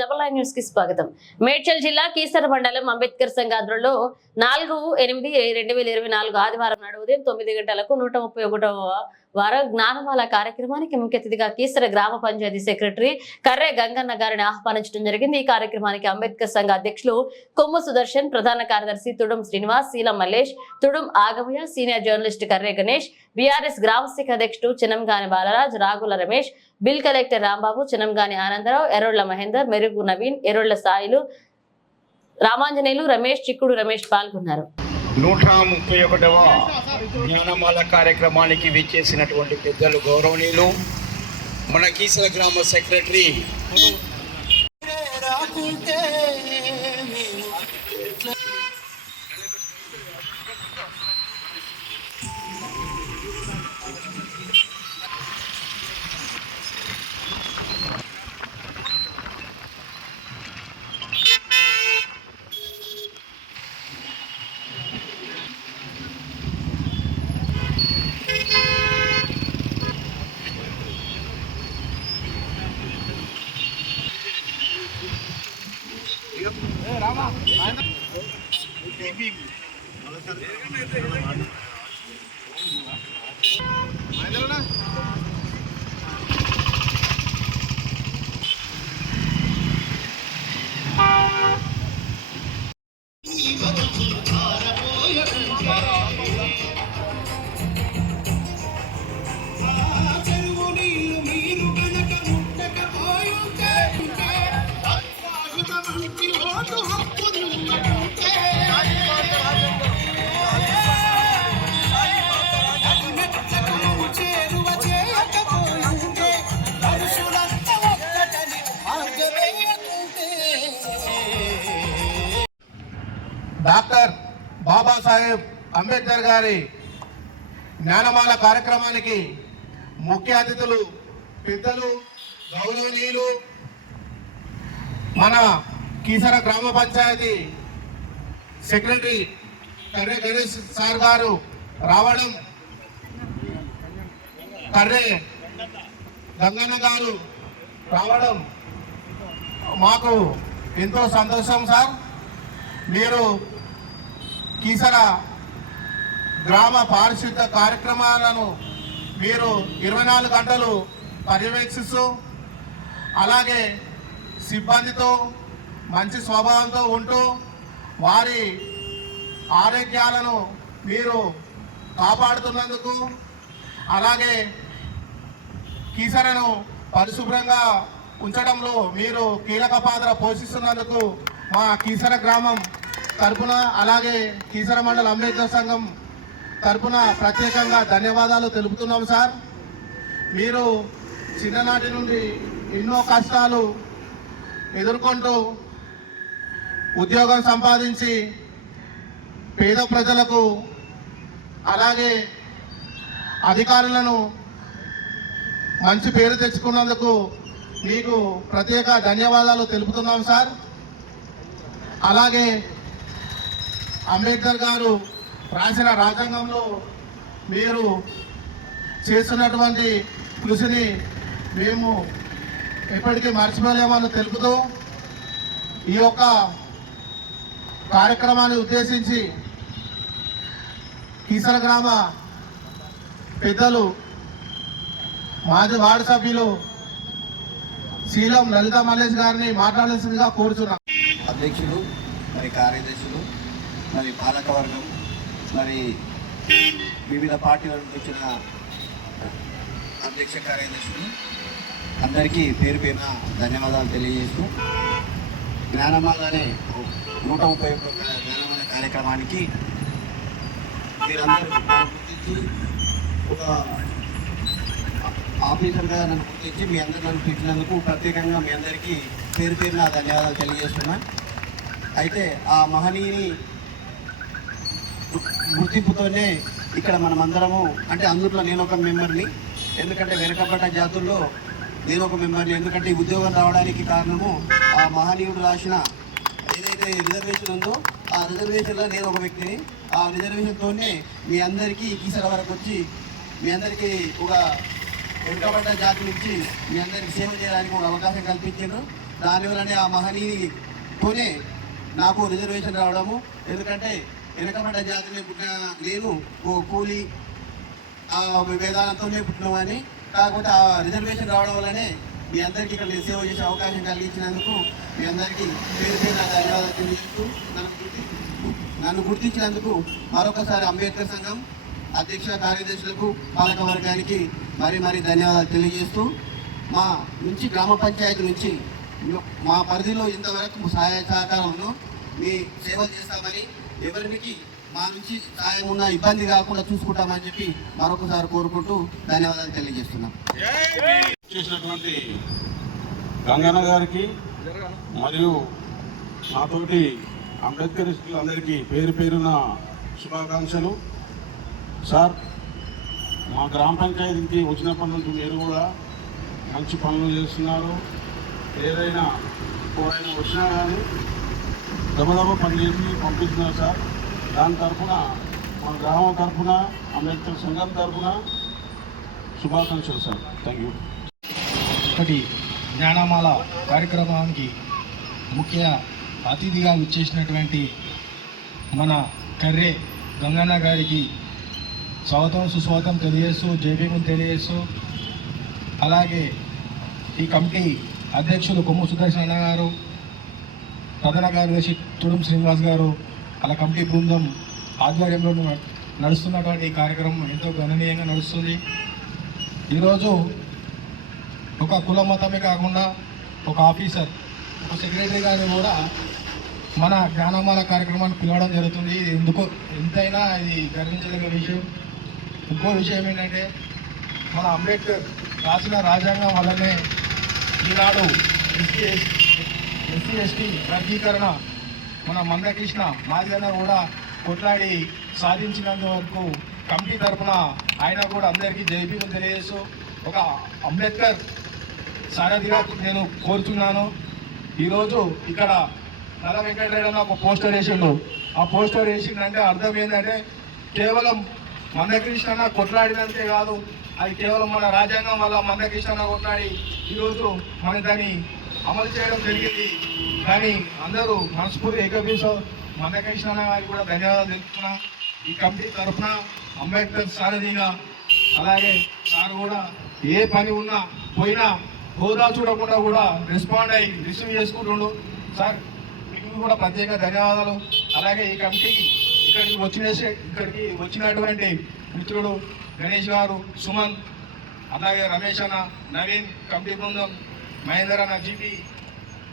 Double news కి స్వాగతం. మేడ్చల్ జిల్లా కీసర మండలం అంబేద్కర్ సంఘ ఆధ్వర్యంలో 4/8/2024 ఆదివారం నాడు ఉదయం 9 గంటలకు 131వ వార జ్ఞానమాల కార్యక్రమానికి ముఖ్య అతిథిగా కీసర గ్రామ పంచాయతీ సెక్రటరీ కర్రె గంగన్న గారిని ఆహ్వానించడం జరిగింది. ఈ కార్యక్రమానికి అంబేద్కర్ సంఘ అధ్యక్షులు కొమ్ము సుదర్శన్, ప్రధాన కార్యదర్శి Tudum Srinivas, Seelam Mallesh, Tudum Agamayya, senior journalist Karre Ganesh, BRS గ్రామ శాఖ అధ్యక్షుడు చినంగాని బాలరాజ్, రాగుల రమేష్, బిల్ కలెక్టర్ రాంబాబు, చినంగాని ఆనందరావు, ఎర్రోళ్ల మహేందర్, మెరుగు నవీన్, ఎర్రోళ్ల సాయిలు, రామాంజనేయులు, రమేష్, చిక్కుడు రమేష్ పాల్గొన్నారు. 131వ జ్ఞానమాల కార్యక్రమానికి విచ్చేసినటువంటి పెద్దలు గౌరవనీయులు మన కీసర గ్రామ సెక్రటరీ డాక్టర్ బాబాసాహెబ్ అంబేద్కర్ గారి జ్ఞానమాల కార్యక్రమానికి ముఖ్య అతిథులు పెద్దలు గౌరవనీయులు మన కీసర గ్రామ పంచాయతీ సెక్రటరీ కర్రె గణేష్ సార్ గారు రావడం, కర్రె గంగన్న గారు రావడం మాకు ఎంతో సంతోషం సార్. మీరు కీసర గ్రామ పారిశుద్ధ కార్యక్రమాలను మీరు 24 గంటలు పర్యవేక్షిస్తూ అలాగే సిబ్బందితో మంచి స్వభావంతో ఉంటూ వారి ఆరోగ్యాలను మీరు కాపాడుతున్నందుకు, అలాగే కీసరను పరిశుభ్రంగా ఉంచడంలో మీరు కీలక పాత్ర పోషిస్తున్నందుకు మా కీసర గ్రామం తరపున అలాగే కీసర మండల అంబేద్కర్ సంఘం తరపున ప్రత్యేకంగా ధన్యవాదాలు తెలుపుతున్నాం సార్. మీరు చిన్ననాటి నుండి ఎన్నో కష్టాలు ఎదుర్కొంటూ ఉద్యోగం సంపాదించి పేద ప్రజలకు అలాగే అధికారులను మంచి పేరు తెచ్చుకున్నందుకు మీకు ప్రత్యేక ధన్యవాదాలు తెలుపుతున్నాం సార్. అలాగే అంబేద్కర్ గారు రాసిన రాజ్యాంగంలో మీరు చేస్తున్నటువంటి కృషిని మేము ఎప్పటికీ మర్చిపోలేమని తెలుపుతూ ఈ యొక్క కార్యక్రమాన్ని ఉద్దేశించి కీసర గ్రామ పెద్దలు మాజీ వార్డు సభ్యులు శీలం లలిత మల్లేష్ గారిని మాట్లాడాల్సిందిగా కోరుచున్నాం. అధ్యక్షులు, మరి కార్యదర్శులు, మరి పాలకవర్గం, మరి వివిధ పార్టీల నుంచి వచ్చిన అధ్యక్ష కార్యదర్శులు అందరికీ పేరు పేరున ధన్యవాదాలు తెలియజేస్తూ జ్ఞానమాల అనే 131 జ్ఞానమాల కార్యక్రమానికి మీరందరూ గుర్తించి ఒక ఆఫీసర్గా నన్ను గుర్తించి మీ అందరూ నన్ను పిలిచినందుకు ప్రత్యేకంగా మీ అందరికీ పేరు పేరున ధన్యవాదాలు తెలియజేస్తున్నా. అయితే ఆ మహనీయుని గుర్తింపుతోనే ఇక్కడ మనమందరము, అంటే అందులో నేను ఒక మెంబర్ని, ఎందుకంటే వెనుకబడ్డ జాతుల్లో నేను ఒక మెంబర్ని. ఎందుకంటే ఈ ఉద్యోగం రావడానికి కారణము ఆ మహనీయుడు రాసిన ఏదైతే రిజర్వేషన్ ఉందో ఆ రిజర్వేషన్లో నేను ఒక వ్యక్తిని. ఆ రిజర్వేషన్తోనే మీ అందరికీ కీసర వరకు వచ్చి మీ అందరికీ ఒక వెనుకబడ్డ జాతి నుంచి మీ అందరికీ సేవ చేయడానికి ఒక అవకాశం కల్పించారు. దానివల్లనే ఆ మహనీయునితోనే నాకు రిజర్వేషన్ రావడము. ఎందుకంటే వెనకబడ్డ జాతిని పుట్టిన నేను ఓ కూలి ఆ వేదాలతోనే పుట్టినవాడిని. కాకపోతే ఆ రిజర్వేషన్ రావడం వల్లనే మీ అందరికీ ఇక్కడ నేను సేవ చేసే అవకాశం కలిగించినందుకు మీ అందరికీ పేరు పేరున ధన్యవాదాలు తెలియజేస్తూ నన్ను గుర్తించినందుకు మరొకసారి అంబేద్కర్ సంఘం అధ్యక్ష కార్యదర్శులకు పాలక వర్గానికి మరీ ధన్యవాదాలు తెలియజేస్తూ మా నుంచి గ్రామ పంచాయతీ నుంచి మా పరిధిలో ఇంతవరకు సహాయ సహకారంలో మీ సేవలు చేస్తామని, ఎవరికి మా నుంచి సహాయం ఉన్న ఇబ్బంది కాకుండా చూసుకుంటామని చెప్పి మరొకసారి కోరుకుంటూ ధన్యవాదాలు తెలియజేస్తున్నాం. చేసినటువంటి గంగన్న గారికి మరియు నాతోటి అంబేద్కరిస్టులందరికీ పేరు పేరున శుభాకాంక్షలు. సార్, మా గ్రామ పంచాయతీకి వచ్చినప్పటి నుంచి మీరు కూడా మంచి పనులు చేస్తున్నారు. ఏదైనా ఎవరైనా వచ్చినా కానీ దమదమ పనిచేసి పంపిస్తున్నారు సార్. దాని తరఫున మా గ్రామం తరఫున అంబేద్కర్ సంఘం తరఫున శుభాకాంక్షలు సార్. Thank you. ఒకటి జ్ఞానమాల కార్యక్రమానికి ముఖ్య అతిథిగా విచ్చేసినటువంటి మన కర్రే గంగన్న గారికి స్వాగతం సుస్వాగతం తెలియజేస్తూ జైభీములు తెలియజేస్తూ, అలాగే ఈ కమిటీ అధ్యక్షులు కొమ్ము సుదర్శన్ అన్న గారు, ప్రధాన కార్యదర్శి తుడుం శ్రీనివాస్ గారు, అలా కమిటీ బృందం ఆధ్వర్యంలో నడుస్తున్నటువంటి ఈ కార్యక్రమం ఎంతో గణనీయంగా నడుస్తుంది. ఈరోజు ఒక కుల మతమే కాకుండా ఒక ఆఫీసర్, ఒక సెక్రటరీ గారిని కూడా మన జ్ఞానమాల కార్యక్రమాన్ని పిలవడం జరుగుతుంది. ఇది ఎందుకో ఎంతైనా ఇది గర్వించదగిన విషయం. ఇంకో విషయం ఏంటంటే, మన అంబేద్కర్ రాసిన రాజ్యాంగం వల్లనే ఈనాడు ఎస్సీ ఎస్టీ వర్గీకరణ మన మందకృష్ణ మాదిగన్న కూడా కొట్లాడి సాధించినంత వరకు కమిటీ తరఫున ఆయన కూడా అందరికీ జైభీములు తెలియజేస్తూ, ఒక అంబేద్కర్ సారథిగా నేను కోరుచున్నాను. ఈరోజు ఇక్కడ నల్ల వెంకటరెడ్డి ఒక పోస్టర్ వేసిండు. ఆ పోస్టర్ వేసిందంటే అర్థం ఏంటంటే, కేవలం మందకృష్ణ కొట్లాడినంతే కాదు, అది కేవలం మన రాజ్యాంగం వల్ల మందకృష్ణ కొట్లాడి ఈరోజు మన దాన్ని అమలు చేయడం జరిగింది. కానీ అందరూ మనస్ఫూర్తి ఏకీభవిస్తూ మందకృష్ణ గారికి కూడా ధన్యవాదాలు తెలుపుతున్నా. ఈ కమిటీ తరఫున అంబేద్కర్ సారథిగా, అలాగే సార్ కూడా ఏ పని ఉన్నా పోయినా హోదా చూడకుండా కూడా రెస్పాండ్ అయ్యి రిసీవ్ చేసుకుంటుండు. సార్, మీకు కూడా ప్రత్యేక ధన్యవాదాలు. అలాగే ఈ కమిటీకి ఇక్కడికి వచ్చినటువంటి మిత్రుడు గణేష్ గారు, సుమన్, అలాగే రమేష్ అన్న, నవీన్, కమిటీ బృందం, మహేందర్ అన్న, జీపీ,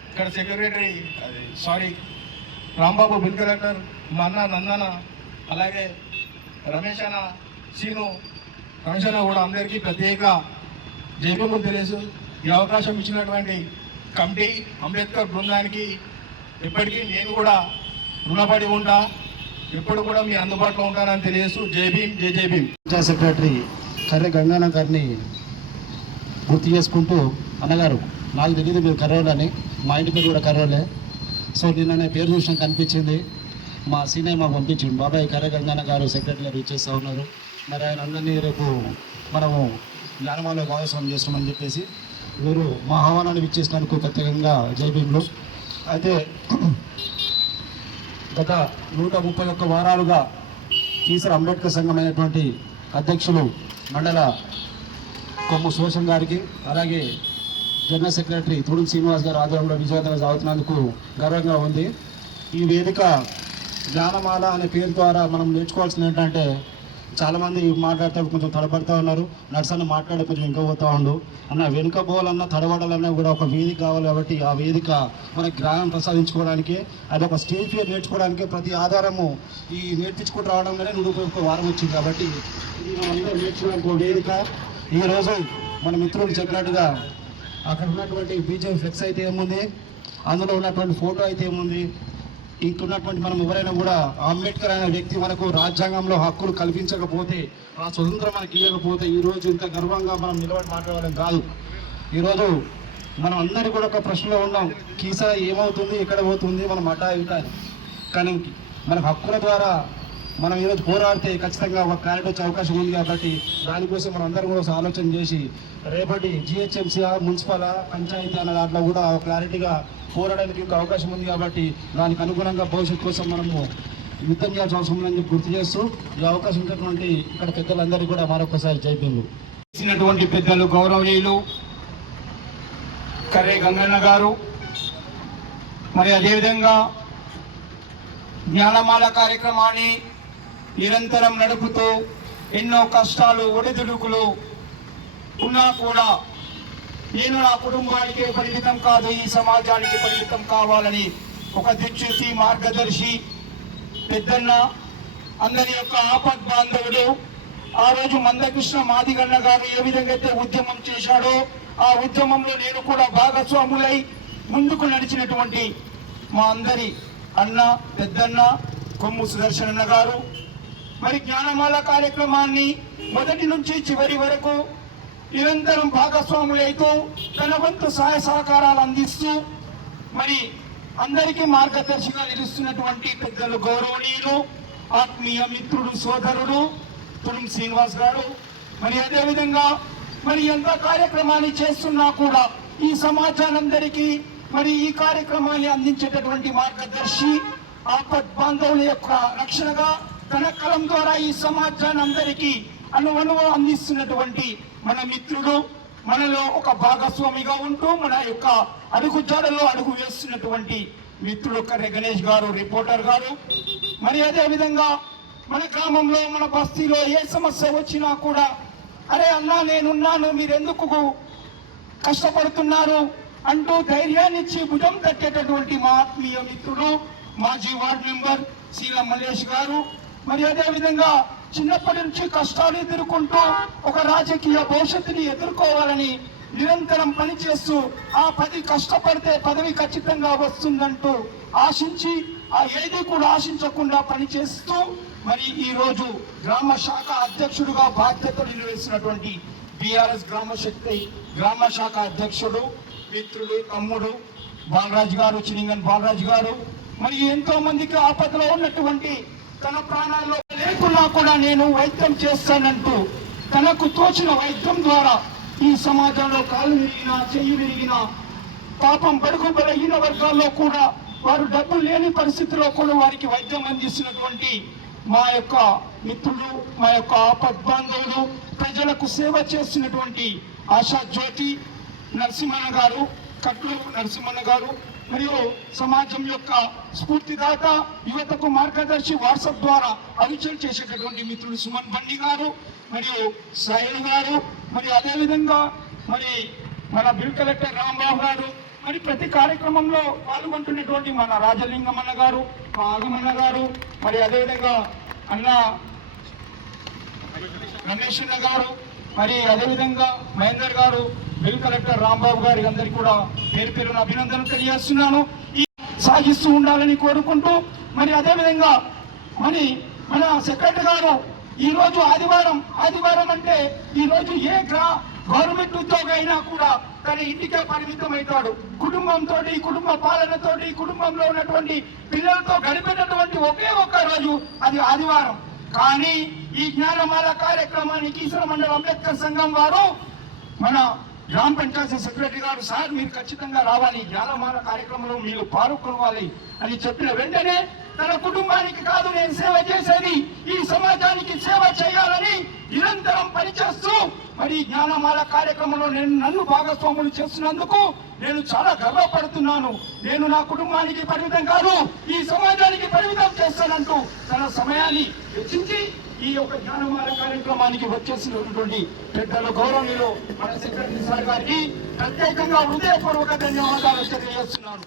ఇక్కడ సెక్రటరీ రాంబాబు, బిల్ కలెక్టర్, మా అన్న నందన, అలాగే రమేష్ అన్న, సీను, రమేష్ అన్న కూడా అందరికీ ప్రత్యేక జైభీములు తెలియజేస్తూ, ఈ అవకాశం ఇచ్చినటువంటి కమిటీ అంబేద్కర్ బృందానికి ఎప్పటికీ నేను కూడా రుణపడి ఉంటా, ఎప్పుడు కూడా మీ అందుబాటులో ఉంటానని తెలియజేస్తూ జై భీమ్, జై భీమ్. పంచాయత్ సెక్రటరీ కర్రె గంగన్న గారిని గుర్తు చేసుకుంటూ, అన్నగారు నాకు తెలియదు మీరు కర్రోలని, మా ఇంటి పేరు కూడా కర్రోలే. సో నిన్న పేరు చూసిన కనిపించింది, మా సీనియర్ మాకు పంపించింది, బాబాయ్ కర్రె గంగన్న గారు సెక్రటరీ గారు ఇచ్చేస్తూ ఉన్నారు, మరి ఆయన అందరినీ రేపు మనము జ్ఞానమాలలో భాగస్వామ్యం చేస్తామని చెప్పేసి వీరు మా ఆహ్వానాన్ని ఇచ్చేసినందుకు ప్రత్యేకంగా జై భీమ్లు. అయితే గత 131 వారాలుగా కీసర అంబేద్కర్ సంఘమైనటువంటి అధ్యక్షులు మండల కొమ్ము సుదర్శన్ గారికి, అలాగే జనరల్ సెక్రటరీ తుడుం శ్రీనివాస్ గారు ఆధ్వర్యంలో విజయవంతంగా సాగుతున్నందుకు గర్వంగా ఉంది. ఈ వేదిక జ్ఞానమాల అనే పేరు ద్వారా మనం నేర్చుకోవాల్సింది ఏంటంటే, చాలామంది మాట్లాడుతూ కొంచెం తడబడుతూ ఉన్నారు, నర్సన్న మాట్లాడే కొంచెం ఇంకా పోతూ ఉండు అన్న, వెనుక పోవాలన్నా తడబడాలన్నా కూడా ఒక వేదిక కావాలి. కాబట్టి ఆ వేదిక మన గ్రామం ప్రసాదించుకోవడానికి, అది ఒక స్టేజ్ ఫియర్ నేర్చుకోవడానికి ప్రతి ఆధారము ఈ నేర్పించుకుంటూ రావడంలోనే 131 వారం వచ్చింది. కాబట్టి ఇది మనందరూ నేర్చుకోవడానికి ఒక వేదిక. ఈరోజు మన మిత్రులు చెప్పినట్టుగా అక్కడ ఉన్నటువంటి బీజేపీ ఫ్లెక్స్ అయితే ఏముంది, అందులో ఉన్నటువంటి ఫోటో అయితే ఏముంది, ఇక్కడున్నటువంటి మనం ఎవరైనా కూడా అంబేద్కర్ అనే వ్యక్తి మనకు రాజ్యాంగంలో హక్కులు కల్పించకపోతే, ఆ స్వతంత్రం మనకి ఇవ్వకపోతే ఈరోజు ఇంత గర్వంగా మనం నిలబడి మాట్లాడడం కాదు. ఈరోజు మనం అందరికీ కూడా ఒక ప్రశ్నలో ఉన్నాం, కీసర ఏమవుతుంది, ఎక్కడ పోతుంది, మనం అటా ఇటా. కానీ మనకు హక్కుల ద్వారా మనం ఈరోజు పోరాడితే ఖచ్చితంగా ఒక క్లారిటీ వచ్చే అవకాశం ఉంది. కాబట్టి దానికోసం మనం అందరం కూడా ఆలోచన చేసి రేపటి జిహెచ్ఎంసీ మున్సిపల్ పంచాయతీ అన్న దాంట్లో కూడా క్లారిటీగా పోరాడడానికి ఒక అవకాశం ఉంది. కాబట్టి దానికి అనుగుణంగా భవిష్యత్తు కోసం మనము యుద్ధం చేయాల్సిన అవసరం ఉందని గుర్తు చేస్తూ ఈ అవకాశం ఉన్నటువంటి ఇక్కడ పెద్దలందరికీ కూడా మరొకసారి జైపీలు చేసినటువంటి పెద్దలు గౌరవనీయులు కర్రే గంగన్న గారు, మరి అదేవిధంగా జ్ఞానమాల కార్యక్రమాన్ని నిరంతరం నడుపుతూ ఎన్నో కష్టాలు ఒడిదుడుకులు ఉన్నా కూడా నేను నా కుటుంబానికే పరిమితం కాదు, ఈ సమాజానికి పరిమితం కావాలని ఒక దిక్సూచి మార్గదర్శి పెద్దన్న, అందరి యొక్క ఆపద్ బాంధవుడు. ఆ రోజు మందకృష్ణ మాదిగన్న గారు ఏ విధంగా అయితే ఉద్యమం చేశాడో ఆ ఉద్యమంలో నేను కూడా భాగస్వాములై ముందుకు నడిచినటువంటి మా అందరి అన్న పెద్దన్న కొమ్ము సుదర్శనన్న గారు, మరి జ్ఞానమాల కార్యక్రమాన్ని మొదటి నుంచి చివరి వరకు నిరంతరం భాగస్వాములైతూ తన వంతు సహాయ సహకారాలు అందిస్తూ మరి అందరికీ మార్గదర్శిగా నిలుస్తున్నటువంటి పెద్దలు గౌరవనీయులు ఆత్మీయ మిత్రుడు సోదరుడు తురుం శ్రీనివాస్ గారు, మరి అదేవిధంగా మరి ఎంత కార్యక్రమాన్ని చేస్తున్నా కూడా ఈ సమాజానందరికీ మరి ఈ కార్యక్రమాన్ని అందించేటటువంటి మార్గదర్శి, ఆపద్ బాంధవుల యొక్క రక్షణగా తన కలం ద్వారా ఈ సమాజాన్ని అందరికీ అణువణువు అందిస్తున్నటువంటి మన మిత్రుడు, మనలో ఒక భాగస్వామిగా ఉంటూ మన యొక్క అడుగు జాడల్లో అడుగు వేస్తున్నటువంటి మిత్రుడు కర్రె గణేష్ గారు, రిపోర్టర్ గారు, మరి అదేవిధంగా మన గ్రామంలో మన బస్తీలో ఏ సమస్య వచ్చినా కూడా అరే అన్నా నేనున్నాను, మీరెందుకు కష్టపడుతున్నారు అంటూ ధైర్యాన్ని ఇచ్చి భుజం తట్టేటటువంటి మా ఆత్మీయ మిత్రుడు మాజీ వార్డ్ మెంబర్ శీల మల్లేష్ గారు, మరి అదేవిధంగా చిన్నప్పటి నుంచి కష్టాలు ఎదుర్కొంటూ ఒక రాజకీయ భవిష్యత్తుని ఎదుర్కోవాలని నిరంతరం పనిచేస్తూ ఆ కష్టపడితే పదవి ఖచ్చితంగా వస్తుందంటూ ఆశించి ఆ ఏది కూడా ఆశించకుండా పనిచేస్తూ మరి ఈ రోజు గ్రామ శాఖ అధ్యక్షుడుగా బాధ్యతలు నిర్వహిస్తున్నటువంటి బీఆర్ఎస్ గ్రామ శాఖ అధ్యక్షుడు మిత్రుడు తమ్ముడు బాలరాజు గారు, చినింగన్ బాలరాజు గారు, మరి ఎంతో మందికి ఆపదలో ఉన్నటువంటి తన ప్రాణాల్లో లేకున్నా కూడా నేను వైద్యం చేస్తానంటూ తనకు తోచిన వైద్యం ద్వారా ఈ సమాజంలో కాలు విరిగినా చెయ్యి విరిగినా పాపం బడుగు బలహీన వర్గాల్లో కూడా వారు డబ్బు లేని పరిస్థితిలో కూడా వారికి వైద్యం అందిస్తున్నటువంటి మా యొక్క మిత్రులు, మా యొక్క ఆపద్ బాంధవులు, ప్రజలకు సేవ చేస్తున్నటువంటి ఆశా జ్యోతి నరసింహన్న గారు, కట్లు నరసింహన్న గారు, మరియు సమాజం యొక్క స్ఫూర్తిదాత, యువతకు మార్గదర్శి, వాట్సాప్ ద్వారా అవిచల్ చేసేటటువంటి మిత్రుడు సుమన్ బండి గారు, మరియు సాయిల్ గారు, మరి అదేవిధంగా మరి మన బిల్ కలెక్టర్ రాంబాబు గారు, మరి ప్రతి కార్యక్రమంలో పాల్గొంటున్నటువంటి మన రాజలింగం అన్న గారు, మా ఆగమన్న గారు, మరి అదేవిధంగా అన్న రమేష్ అన్న గారు, మరి అదేవిధంగా మహేందర్ గారు, బిల్ కలెక్టర్ రాంబాబు గారి అందరికీ కూడా పేరు పేరున అభినందనలు తెలియజేస్తున్నాను. ఈ సాగిస్తూ ఉండాలని కోరుకుంటూ మరి అదేవిధంగా మన సెక్రటరీ గారు ఈరోజు ఆదివారం అంటే ఈరోజు ఏ గవర్నమెంట్ ఉద్యోగి అయినా కూడా తన ఇంటికే పరిమితం అవుతాడు. కుటుంబంతో, కుటుంబ పాలనతోటి, కుటుంబంలో ఉన్నటువంటి పిల్లలతో గడిపేటటువంటి ఒకే ఒక్క రోజు అది ఆదివారం. కానీ ఈ జ్ఞానమాల కార్యక్రమానికి ఈశ్వర మండల అంబేద్కర్ సంఘం వారు మన గ్రామ పంచాయతీ సెక్రటరీ గారు, సార్ మీరు ఖచ్చితంగా రావాలి, జ్ఞానమాల కార్యక్రమంలో మీరు పాల్గొనవాలి అని చెప్పిన వెంటనే తన కుటుంబానికి కాదు నేను సేవ చేసేది ఈ సమాజానికి సేవ చేయాలని నిరంతరం పనిచేస్తూ మరి జ్ఞానమాల కార్యక్రమంలో నన్ను భాగస్వాములు చేస్తున్నందుకు నేను చాలా గర్వపడుతున్నాను. నేను నా కుటుంబానికి పరిమితం కాదు, ఈ సమాజానికి పరిమితం చేస్తానంటూ తన సమయాన్ని వెచ్చించి ఈ యొక్క జ్ఞానమాల కార్యక్రమానికి వచ్చేసినటువంటి పెద్దలు గౌరవనీయులు మన సెక్రటరీ సార్ గారికి ప్రత్యేకంగా హృదయపూర్వక ధన్యవాదాలు తెలియజేస్తున్నాను.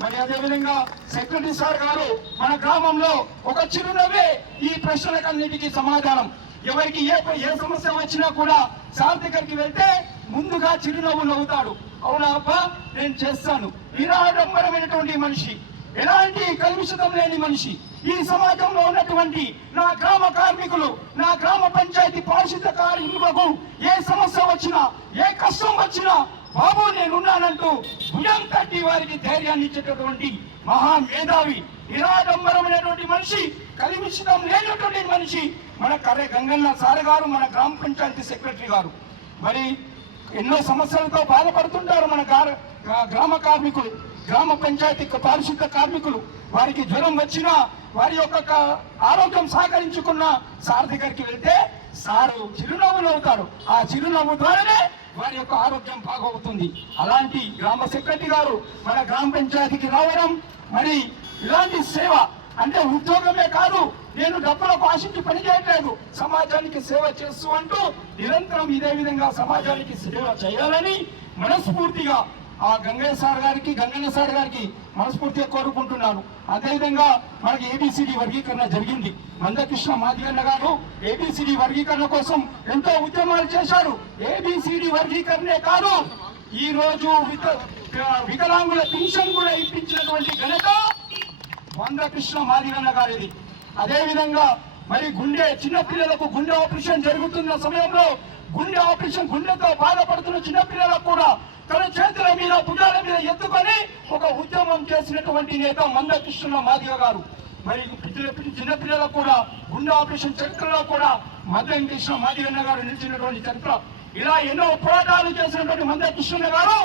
మరి అదేవిధంగా సెక్రటరీ సార్ గారు మన గ్రామంలో ఒక చిరునవ్వే ఈ ప్రశ్నలకన్నిటికీ సమాధానం. ఎవరికి ఏ సమస్య వచ్చినా కూడా సార్ దగ్గరికి వెళ్తే ముందుగా చిరునవ్వు నవ్వుతాడు. అవునా అబ్బా నేను చేస్తాను. నిరాడంబరమైనటువంటి మనిషి, ఎలాంటి కలుషితం లేని మనిషి. ఈ సమాజంలో ఉన్నటువంటి నా గ్రామ కార్మికులు, నా గ్రామ పంచాయతీ పారిశుద్ధ కార్మికులకు ఏ సమస్య వచ్చినా, ఏ కష్టం వచ్చినా బాబు నేనున్నానంటూ భుజం తట్టి వారికి ధైర్యాన్ని ఇచ్చేటటువంటి మహా మేధావి, నిరాడంబరమైనటువంటి మనిషి. కలిమిషితం లేనటువంటి మనిషి మన కర్రె గంగన్న సార్ గారు, మన గ్రామ పంచాయతీ సెక్రటరీ గారు. మరి ఎన్నో సమస్యలతో బాధపడుతుంటారు మన గ్రామ కార్మికులు, గ్రామ పంచాయతీ పారిశుద్ధ కార్మికులు. వారికి జ్వరం వచ్చినా, వారి యొక్క ఆరోగ్యం సహకరించుకున్న సార్ దగ్గరికి వెళ్తే సారు చిరునవ్వు నవ్వుతారు. ఆ చిరునవ్వు ద్వారానే వారి యొక్క ఆరోగ్యం బాగవుతుంది. అలాంటి గ్రామ సెక్రటరీ గారు మన గ్రామ పంచాయతీకి రావడం, మరి ఇలాంటి సేవ అంటే ఉద్యోగమే కాదు, నేను డబ్బులకు ఆశించి పనిచేయట్లేదు, సమాజానికి సేవ చేస్తూ అంటూ నిరంతరం ఇదే విధంగా సమాజానికి సేవ చేయాలని మనస్ఫూర్తిగా ఆ గంగన్న సార్ గారికి మనస్ఫూర్తిగా కోరుకుంటున్నాను. అదేవిధంగా మనకి ఏబిసిడి వర్గీకరణ జరిగింది. మందకృష్ణ మాదిగన్న గారు ఏబిసిడి వర్గీకరణ కోసం ఎంతో ఉద్యమాలు చేశారు. ఏబిసిడి వర్గీకరణే కాదు, ఈ రోజు వికలాంగుల పెన్షన్ కూడా ఇప్పించినటువంటి ఘనత మందకృష్ణ మాదిగన్న గారిది. అదేవిధంగా మరి చిన్నపిల్లలకు గుండె ఆపరేషన్ జరుగుతున్న సమయంలో గుండెతో బాధపడుతున్న చిన్నపిల్లలకు కూడా తన చేతుల మీద భుజాల మీద ఎత్తుకొని ఒక ఉద్యమం చేసినటువంటి నేత మందకృష్ణ మాదిగ గారు. మరి చిన్నపిల్లలకు కూడా గుండె ఆపరేషన్ చరిత్రలో కూడా మందకృష్ణ మాదిగన్న గారు నిలిచినటువంటి చరిత్ర. ఇలా ఎన్నో పోరాటాలు చేసినటువంటి మందకృష్ణ గారు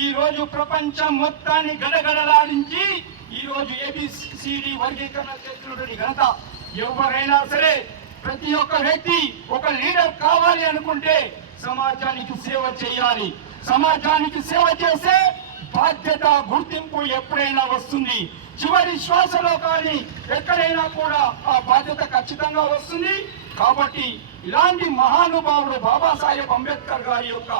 ఈ రోజు ప్రపంచం మొత్తాన్ని గడగడలాడించి ఈ రోజు ఏబిసిడి వర్గీకరణ చేస్తున్నటువంటి ఘనత. ఎవరైనా సరే ప్రతి ఒక్క వ్యక్తి ఒక లీడర్ కావాలి అనుకుంటే సమాజానికి సేవ చేయాలి. సమాజానికి సేవ చేసే బాధ్యత, గుర్తింపు ఎప్పుడైనా వస్తుంది. చివరి శ్వాసలో కానీ ఎక్కడైనా కూడా ఆ బాధ్యత ఖచ్చితంగా వస్తుంది. కాబట్టి ఇలాంటి మహానుభావుడు బాబాసాహెబ్ అంబేద్కర్ గారి యొక్క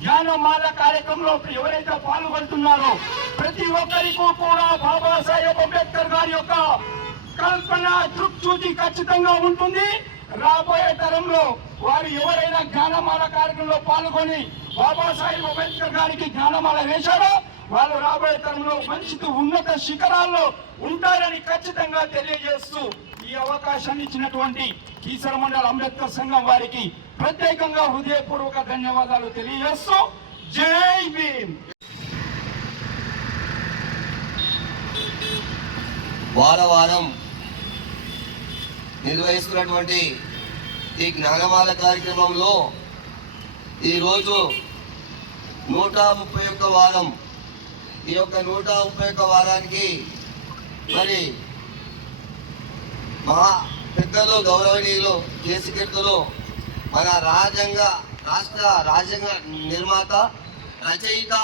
జ్ఞానమాల కార్యక్రమంలో ఎవరైతే పాల్గొంటున్నారో ప్రతి ఒక్కరికి కూడా బాబాసాహెబ్ అంబేద్కర్ గారి యొక్క కల్పన దృక్సూచి ఖచ్చితంగా ఉంటుంది. రాబోయే తరంలో వారు ఎవరైనా జ్ఞానమాల కార్యక్రమంలో పాల్గొని బాబాసాహెబ్ అంబేద్కర్ గారికి జ్ఞానమాల వేశారో వాళ్ళు రాబోయే తరంలో మంచి ఉన్నత శిఖరాల్లో ఉంటారని ఖచ్చితంగా తెలియజేస్తూ ఈ అవకాశాన్ని ఇచ్చినటువంటి కీసర మండల అంబేద్కర్ సంఘం వారికి ప్రత్యేకంగా హృదయపూర్వక ధన్యవాదాలు తెలియజేస్తూ జై భీమ్. వారం నిర్వహిస్తున్నటువంటి ఈ జ్ఞానమాల కార్యక్రమంలో ఈరోజు 131 వారం. ఈ యొక్క 131 వారానికి మరి మా పెద్దలు గౌరవనీయులు కేసీ కీర్తులు మన రాష్ట్ర రాజ్యాంగ నిర్మాత రచయిత,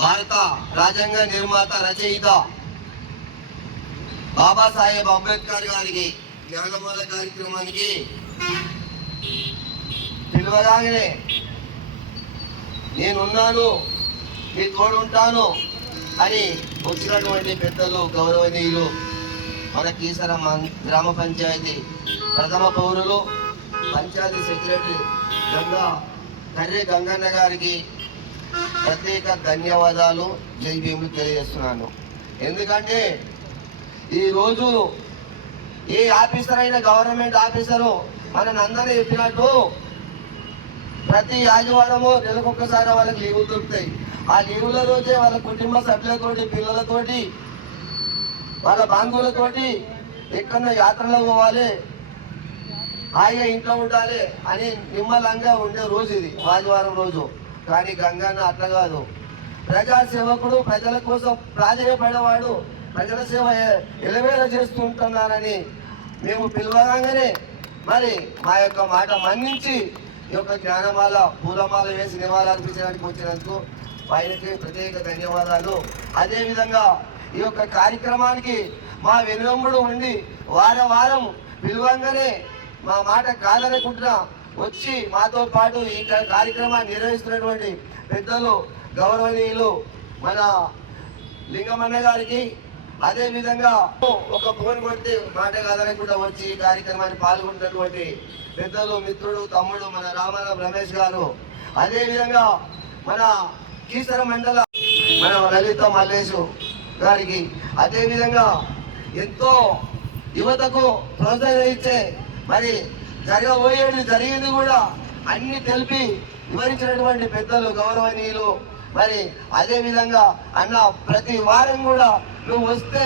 భారత రాజ్యాంగ నిర్మాత రచయిత బాబాసాహెబ్ అంబేద్కర్ గారికి జ్ఞానమాల కార్యక్రమానికి పిలవగానే నేనున్నాను, మీ తోడుంటాను అని వచ్చినటువంటి పెద్దలు గౌరవనీయులు మన కీసర గ్రామ పంచాయతీ ప్రథమ పౌరులు, పంచాయతీ సెక్రటరీ కర్రె గంగన్న గారికి ప్రత్యేక ధన్యవాదాలు, జై భీములు తెలియజేస్తున్నాను. ఎందుకంటే ఈరోజు ఏ ఆఫీసర్ అయినా, గవర్నమెంట్ ఆఫీసరు మనందరూ చెప్పినట్టు ప్రతి ఆదివారము నెలకొకసారి వాళ్ళకి లీవులు దొరుకుతాయి. ఆ లీవుల రోజే వాళ్ళ కుటుంబ సభ్యులతోటి, పిల్లలతోటి, వాళ్ళ బంధువులతోటి ఎక్కడన్నా యాత్రలో పోవాలి, హాయిగా ఇంట్లో ఉండాలి అని నిమ్మలంగా ఉండే రోజు ఇది, ఆదివారం రోజు. కానీ గంగన్న అట్లా కాదు, ప్రజాసేవకుడు, ప్రజల కోసం ప్రాధాన్యపడేవాడు, ప్రజల సేవ ఎలవేల చేస్తూ ఉంటున్నానని మేము పిలవగానే మరి మా యొక్క మాట మన్నించి ఈ యొక్క జ్ఞానమాల పూలమాల వేసి నివాళులర్పించడానికి వచ్చినందుకు ఆయనకి ప్రత్యేక ధన్యవాదాలు. అదేవిధంగా ఈ యొక్క కార్యక్రమానికి మా వెనుగంబుడు ఉండి వారం పిలువంగానే మా మాట కాదనుకుంటున్నా వచ్చి మాతో పాటు ఈ కార్యక్రమాన్ని నిర్వహిస్తున్నటువంటి పెద్దలు గౌరవనీయులు మన లింగమన్న గారికి, అదేవిధంగా ఒక ఫోన్ కొడితే మాట కాదనుకుంటా వచ్చి ఈ కార్యక్రమాన్ని పాల్గొంటున్నటువంటి పెద్దలు, మిత్రుడు, తమ్ముడు మన రామారాం రమేష్ గారు, అదేవిధంగా మన కీసర మండల మన లలిత మల్లేషు గారికి, అదేవిధంగా ఎంతో యువతకు ప్రోత్సాహం ఇచ్చే మరి జరగబోయేది జరిగింది కూడా అన్ని తెలిపి వివరించినటువంటి పెద్దలు గౌరవనీయులు. మరి అదేవిధంగా అన్న ప్రతి వారం కూడా నువ్వు వస్తే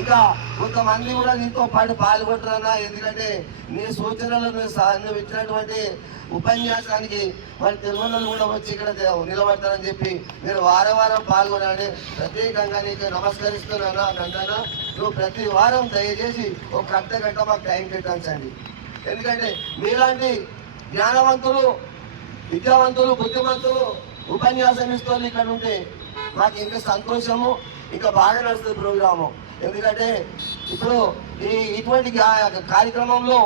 ఇంకా కొంతమంది కూడా నీతో పాటు పాల్గొంటారన్నా, ఎందుకంటే నీ సూచనలు నువ్వు ఇచ్చినటువంటి ఉపన్యాసానికి మరి తెలుగులో కూడా వచ్చి ఇక్కడ నిలబడతారని చెప్పి మీరు వారం వారం పాల్గొనాలని ప్రత్యేకంగా నీకు నమస్కరిస్తున్నానా. గంటనా నువ్వు ప్రతి వారం దయచేసి ఒక గంట మాకు టైం కేటాయించండి. ఎందుకంటే మీలాంటి జ్ఞానవంతులు, విద్యావంతులు, బుద్ధిమంతులు ఉపన్యాసం ఇస్తూ ఇక్కడ ఉంటే మాకు ఇంకా సంతోషము, ఇంకా బాగా నడుస్తుంది ప్రోగ్రాము. ఎందుకంటే ఇప్పుడు ఇటువంటి కార్యక్రమంలో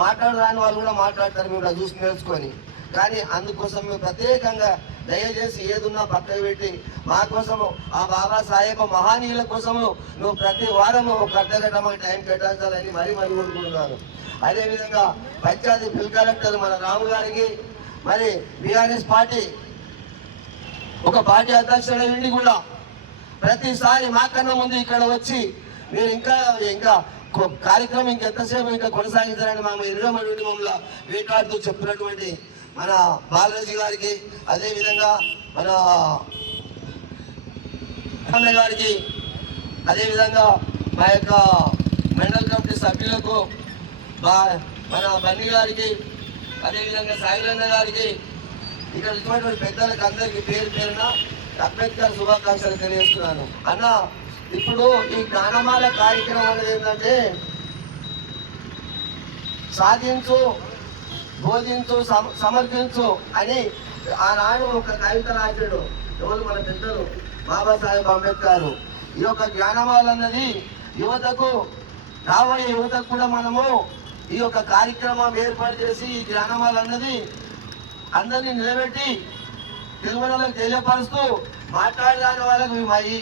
మాట్లాడరాని వాళ్ళు కూడా మాట్లాడతారు, మేము చూసి నేర్చుకొని. కానీ అందుకోసం మేము ప్రత్యేకంగా దయచేసి ఏదున్నా పక్కకు పెట్టి మా కోసము ఆ బాబాసాహెబ్ మహానీయుల కోసము నువ్వు ప్రతి వారము ఒక అర్ధగంట మాకు టైం కేటాయించాలని మరీ కోరుకుంటున్నాను. అదేవిధంగా పంచాయతీ బిల్ కలెక్టర్ మన రాము గారికి, మరి బీఆర్ఎస్ పార్టీ ఒక పార్టీ అధ్యక్షుడు నుండి కూడా ప్రతిసారి మాకన్నా ముందు ఇక్కడ వచ్చి మీరు ఇంకా కార్యక్రమం ఇంకెంతసేపు ఇంకా కొనసాగించాలని మా ఇరుగమని మమ్మల్ని వేటాడుతూ చెప్పినటువంటి మన బాలరాజు గారికి, అదేవిధంగా మన అన్న గారికి, అదేవిధంగా మా యొక్క మండల్ కమిటీ సభ్యులకు, మన బన్నీ గారికి, అదేవిధంగా సాయిలన్న గారికి, ఇక్కడ వచ్చినటువంటి పెద్దలకు అందరికీ పేరు పేరున అంబేద్కర్ శుభాకాంక్షలు తెలియజేస్తున్నాను. అన్న, ఇప్పుడు ఈ జ్ఞానమాల కార్యక్రమం అనేది ఏంటంటే సాధించు, బోధించు, సమర్థించు అని ఆనాడు ఒక కవిత రాశాడు ఎవరు మన పెద్దలు బాబాసాహెబ్ అంబేద్కర్. ఈ యొక్క జ్ఞానమాల అన్నది యువతకు, రాబోయే యువతకు కూడా మనము ఈ యొక్క కార్యక్రమం ఏర్పాటు చేసి ఈ జ్ఞానమాల అన్నది అందరినీ నిలబెట్టి తెలుగులకు తెలియపరుస్తూ మాట్లాడడానికి వాళ్ళకు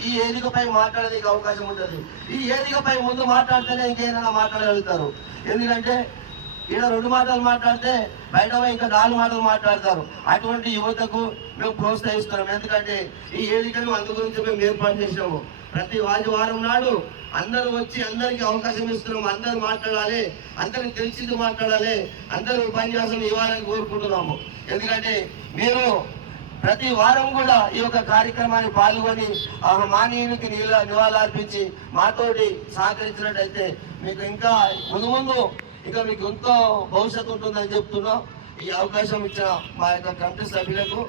ఈ వేదికపై మాట్లాడడానికి అవకాశం ఉంటుంది. ఈ వేదికపై ముందు మాట్లాడితేనే ఇంకేమైనా మాట్లాడగలుగుతారు. ఎందుకంటే ఇక్కడ 2 మాటలు మాట్లాడితే బయట ఇంకా 4 మాటలు మాట్లాడతారు. అటువంటి యువతకు మేము ప్రోత్సహిస్తున్నాం. ఎందుకంటే ఈ వేదికను అందు గురించి మేము ఏర్పాటు చేసినాము. ప్రతి ఆదివారం నాడు అందరూ వచ్చి అందరికీ అవకాశం ఇస్తున్నాము. అందరూ మాట్లాడాలి, అందరికి తెలిసింది మాట్లాడాలి, అందరూ ఉపన్యాసం ఇవ్వాలని కోరుకుంటున్నాము. ఎందుకంటే మీరు ప్రతి వారం కూడా ఈ యొక్క కార్యక్రమాన్ని పాల్గొని ఆ మానవునికి నివాళులర్పించి మాతోటి సహకరించినట్టయితే మీకు ఇంకా ముందు ఇంకా మీకు ఎంతో భవిష్యత్తు ఉంటుందని చెప్తున్నాం. ఈ అవకాశం ఇచ్చిన మా యొక్క కమిటీ సభ్యులకు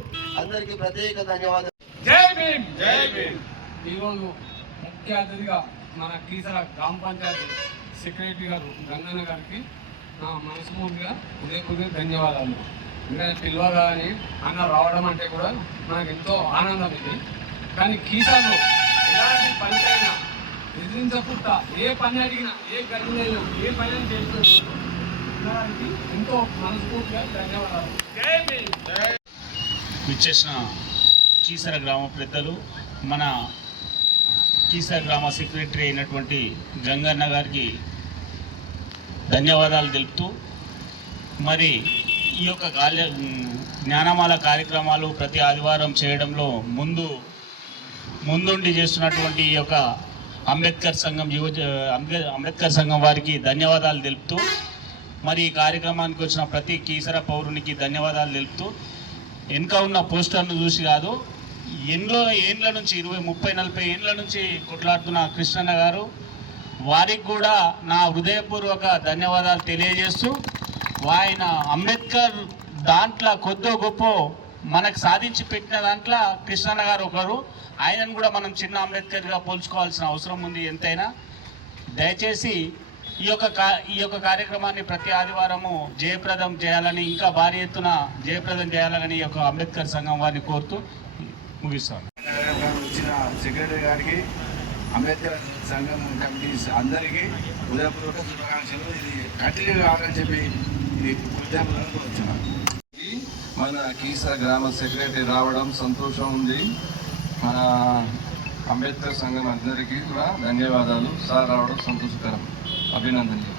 అందరికీ ప్రత్యేక ధన్యవాదాలు. జై భీమ్. జై భీమ్. ఈరోజు ముఖ్య అతిథిగా మన కీసర గ్రామ పంచాయతీ సెక్రటరీ గారు గంగన్న గారికి నా మనస్ఫూర్తిగా హృదయపూర్వక ధన్యవాదాలు. ఇంకా పిలవగానే అన్న రావడం అంటే కూడా నాకు ఎంతో ఆనందం ఇది. కానీ కీసరలో ఎలాంటి పనికైనా ఎదిరించకుండా ఏ పని అడిగినా, ఏ గర్భమైనా, ఏ పని చేసి ఎంతో మనస్ఫూర్తిగా ధన్యవాదాలు. జై భీమ్. విచ్చేసిన కీసర గ్రామ పెద్దలు, మన కీసర గ్రామ సెక్రటరీ అయినటువంటి గంగన్న గారికి ధన్యవాదాలు తెలుపుతూ, మరి ఈ యొక్క జ్ఞానమాల కార్యక్రమాలు ప్రతి ఆదివారం చేయడంలో ముందుండి చేస్తున్నటువంటి ఈ యొక్క అంబేద్కర్ సంఘం వారికి ధన్యవాదాలు తెలుపుతూ, మరి ఈ కార్యక్రమానికి వచ్చిన ప్రతి కీసర పౌరునికి ధన్యవాదాలు తెలుపుతూ, వెనుక ఉన్న పోస్టర్ను చూసి కాదు, ఎన్నో ఏండ్ల నుంచి 20, 30, 40 ఏండ్ల నుంచి కొట్లాడుతున్న కృష్ణన్న గారు, వారికి కూడా నా హృదయపూర్వక ధన్యవాదాలు తెలియజేస్తూ, ఆయన అంబేద్కర్ దాంట్లో కొద్దో గొప్ప మనకు సాధించి పెట్టిన దాంట్లో కృష్ణన్న గారు ఒకరు. ఆయనను కూడా మనం చిన్న అంబేద్కర్గా పోల్చుకోవాల్సిన అవసరం ఉంది ఎంతైనా. దయచేసి ఈ యొక్క కార్యక్రమాన్ని ప్రతి ఆదివారము జయప్రదం చేయాలని, ఇంకా భారీ ఎత్తున జయప్రదం చేయాలని ఈ యొక్క అంబేద్కర్ సంఘం వారిని కోరుతూ ముగిస్తాను. వచ్చిన సెక్రటరీ గారికి, అంబేద్కర్ సంఘం కమిటీ అందరికీ హృదయపూర్వక శుభాకాంక్షలు. ఇది కంటిన్యూ కావాలని చెప్పి హృదయపూర్వక వచ్చినారు. మన కీసర గ్రామ సెక్రటరీ రావడం సంతోషం ఉంది. మన అంబేద్కర్ సంఘం అందరికీ కూడా ధన్యవాదాలు. సార్ రావడం సంతోషకరం, అభినందనీయం.